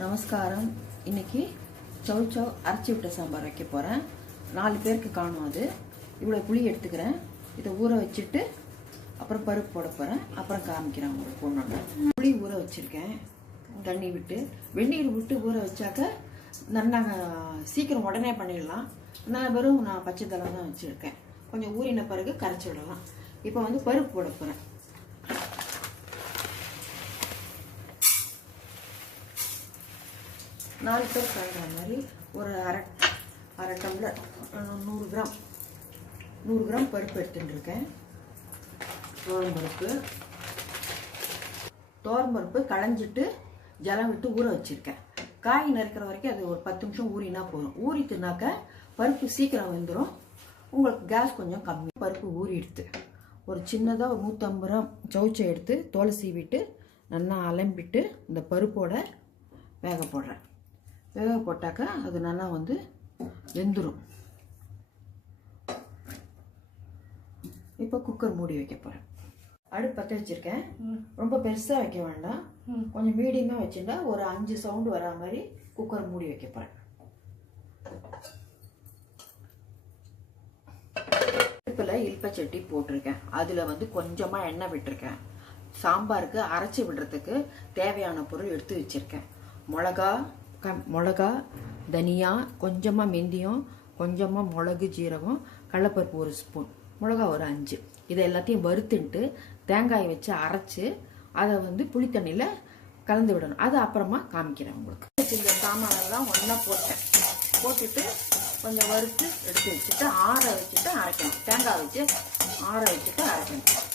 நமஸ்காரம். இன்னைக்கு சவு சவ் அரைச்சி விட்ட சாம்பார் வைக்க போகிறேன் நாலு பேருக்கு காணும் அது. இவ்வளோ புளி எடுத்துக்கிறேன். இதை ஊற வச்சுட்டு அப்புறம் பருப்பு போட போகிறேன் அப்புறம் காமிக்கிறேன் உங்களுக்கு ஒன்று புளி ஊற வச்சுருக்கேன். தண்ணி விட்டு வெந்நீர் விட்டு ஊற வச்சாக்க நாங்கள் சீக்கிரம் உடனே பண்ணிடலாம். நான் வெறும் நான் பச்சை தலை தான் வச்சுருக்கேன். கொஞ்சம் ஊறின பிறகு கரைச்சி விடலாம். இப்போ வந்து பருப்பு போட போகிறேன் நாலு பேர் காய்கிற மாதிரி ஒரு அரை அரை டம்ளர் நூறு கிராம். நூறு கிராம் பருப்பு எடுத்துட்டுருக்கேன் தோரம் பருப்பு. தோரம் பருப்பு களைஞ்சிட்டு ஜலம் விட்டு ஊற வச்சுருக்கேன். காய் நறுக்கிற வரைக்கும் அது ஒரு பத்து நிமிஷம் ஊறினா போதும். ஊறிட்டுனாக்க பருப்பு சீக்கிரம் வந்துடும் உங்களுக்கு கேஸ் கொஞ்சம் கம்மி. பருப்பு ஊறிடுது ஒரு சின்னதாக ஒரு நூற்றம்பது கிராம் சவுச்சை எடுத்து தோலை சீவிட்டு நல்லா அலம்பிட்டு இந்த பருப்போட வேக போடுறேன். வேக போட்டாக்கா அது நல்லா வந்து வெந்துடும் இப்போ குக்கர் மூடி வைக்க போகிறேன் அடுப்பு பற்ற வச்சுருக்கேன். ரொம்ப பெருசாக வைக்க வேண்டாம். கொஞ்சம் மீடியமாக வச்சுட்டா ஒரு அஞ்சு சவுண்டு வரா மாதிரி குக்கர் மூடி வைக்க போகிறேன் அடுப்பில் இல்பச்சட்டி போட்டிருக்கேன். அதில் வந்து கொஞ்சமாக எண்ணெய் விட்டுருக்கேன். சாம்பாருக்கு அரைச்சி விடுறதுக்கு தேவையான பொருள் எடுத்து வச்சுருக்கேன். மிளகா க மிளகா தனியா கொஞ்சமாக மெந்தியம் கொஞ்சமாக மிளகு ஜீரகம் கடலப்பருப்பு ஒரு ஸ்பூன் மிளகா ஒரு அஞ்சு. இதை எல்லாத்தையும் வறுத்துன்ட்டு தேங்காயை வச்சு அரைச்சி அதை வந்து புளித்தண்ணியில் கலந்து விடணும். அது அப்புறமா காமிக்கிறேன் உங்களுக்கு. இந்த சாமானெல்லாம் ஒன்றா போட்டேன். போட்டுட்டு கொஞ்சம் வறுத்து எடுத்து வச்சுட்டு ஆற வச்சுட்டு அரைக்கணும். தேங்காய் வச்சு ஆற வச்சுட்டு அரைக்கணும்.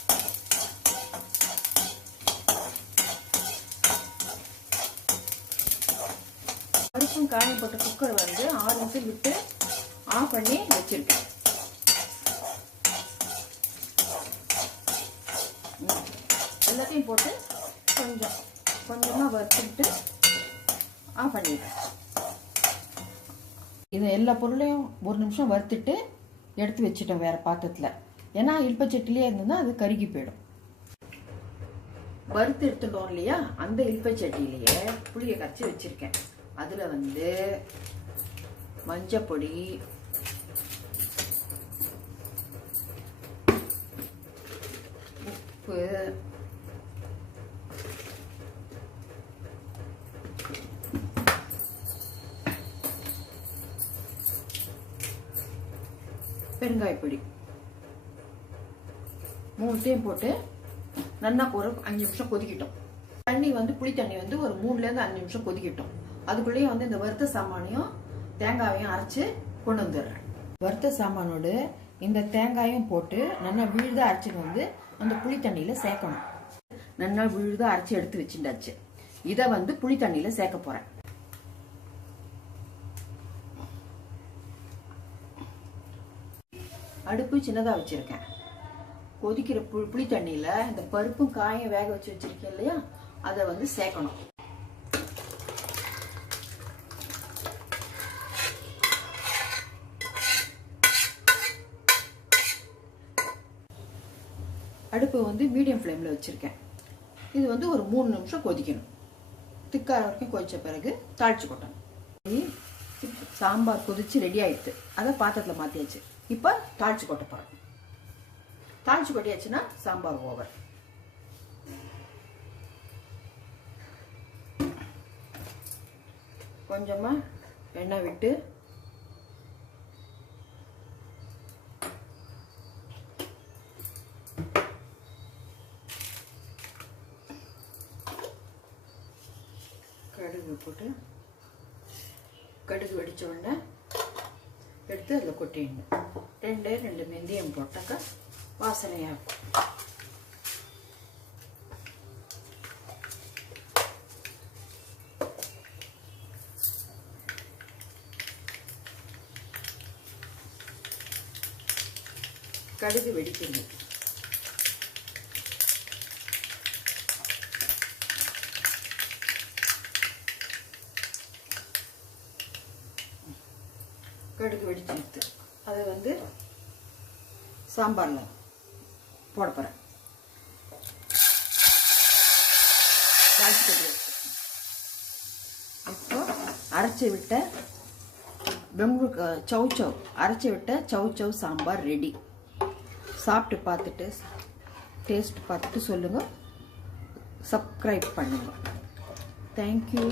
பருப்பும் காயம் போட்ட குக்கர் வந்து ஆறு நிமிஷம் விட்டு ஆஃப் பண்ணி வச்சிருக்கேன். எல்லாத்தையும் போட்டு கொஞ்சம் கொஞ்சமாக வறுத்துட்டு ஆஃப் பண்ணிடுறேன். இது எல்லா பொருளையும் ஒரு நிமிஷம் வறுத்துட்டு எடுத்து வச்சுட்டேன் வேற பாத்திரத்தில். ஏன்னா இல்பச்சட்டிலே இருந்ததுன்னா அது கருகி போயிடும். வறுத்து எடுத்துட்டோம் இல்லையா? அந்த இல்பச்சட்டிலேயே புளியை கரைச்சி வச்சிருக்கேன். அதில் வந்து மஞ்சப்பொடி உப்பு பெருங்காயப்பொடி. மூணுத்தையும் போட்டு நல்லா ஒரு அஞ்சு நிமிஷம் கொதிக்கிட்டோம். தண்ணி வந்து புளி தண்ணி வந்து ஒரு மூணுலேருந்து அஞ்சு நிமிஷம் கொதிக்கிட்டோம். அதுக்குள்ளேயும் வந்து இந்த வறுத்த சாமானையும் தேங்காயையும் அரைச்சு கொண்டு வந்துடுறேன். வறுத்த சாமானோடு இந்த தேங்காயும் போட்டு நல்லா விழுதாக அரைச்சிட்டு வந்து அந்த புளி தண்ணியில் சேர்க்கணும். நல்லா விழுதாக அரைச்சி எடுத்து வச்சுட்டாச்சு. இதை வந்து புளி தண்ணியில் சேர்க்க போகிறேன் அடுப்பு சின்னதாக வச்சுருக்கேன். கொதிக்கிற புளி தண்ணியில் இந்த பருப்பும் காயும் வேக வச்சு வச்சிருக்கேன் இல்லையா? அதை வந்து சேர்க்கணும். அடுப்பு வந்து மீடியம் ஃப்ளேமில் வச்சுருக்கேன். இது வந்து ஒரு மூணு நிமிஷம் கொதிக்கணும். திக்கார வரைக்கும் கொதித்த பிறகு தாளிச்சு கொட்டணும். சாம்பார் கொதித்து ரெடி ஆயிடுது அதை பாத்திரத்தில் மாற்றியாச்சு இப்போ தாளித்து கொட்ட போகிறேன் தாளித்து கொட்டியாச்சுன்னா சாம்பார் ஓவர் கொஞ்சமாக எண்ணெய் விட்டு கடுகு போட்டு கடுகு வெடித்த உடனே எடுத்து அதில் கொட்டிடணும். ரெண்டே ரெண்டு மெந்தியம் போட்டாக்கா வாசனையாக இருக்கும். கடுகு வெடிக்கணும். கடுகு வெடிச்சிருத்து அதை வந்து சாம்பாரில் போட போகிறேன் இப்போ அரைச்சி விட்ட பெங்களூர் சௌ சவ் அரைச்சி விட்ட சவு சௌ சாம்பார் ரெடி. சாப்பிட்டு பார்த்துட்டு டேஸ்ட் பார்த்துட்டு சொல்லுங்கள் சப்ஸ்கிரைப் பண்ணுங்கள் தேங்க்யூ